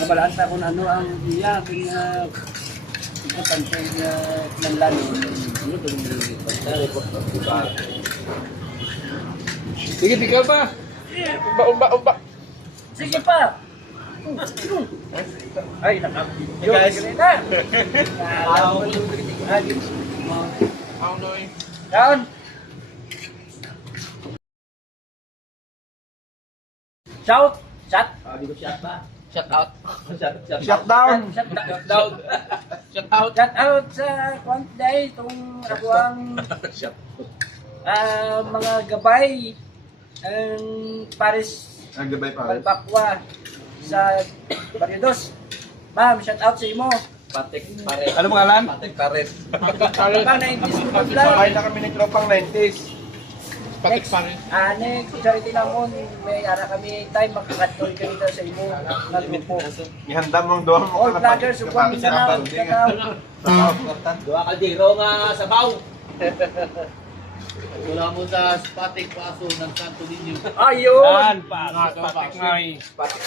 nabalaan sa kung ano ang iya, kung pantay ng lalo. Ano ito yung pantay? Sige, ikaw pa. Umba. Sige pa! Ay, nakapidyo. Guys. Alam mo yung Down! Shout! Shut! Sabi ko shut ba? Shut out. Shut down! Shut Down. Shut out. Shout out sa Day itong ako ang mga gabay ang Paris Ang gabay pa. Palpakwa sa Barrios. Ma'am, shout out sa imo. Patik pare. Ano pangalan? Patik pare. Pang 90s ko pagla. Sakay na kami ng tropang 90s. Patik pare. Next, charity namon, may ara kami time makakatoy kami dito sa imo na grupo. Ihanda mong doon mo. All vloggers, ugwang Mindanao, Dua kaldero nga sabaw. Wala mo sa Patik Paso ng Santo Niño. Ayun! Patik ngay. Patik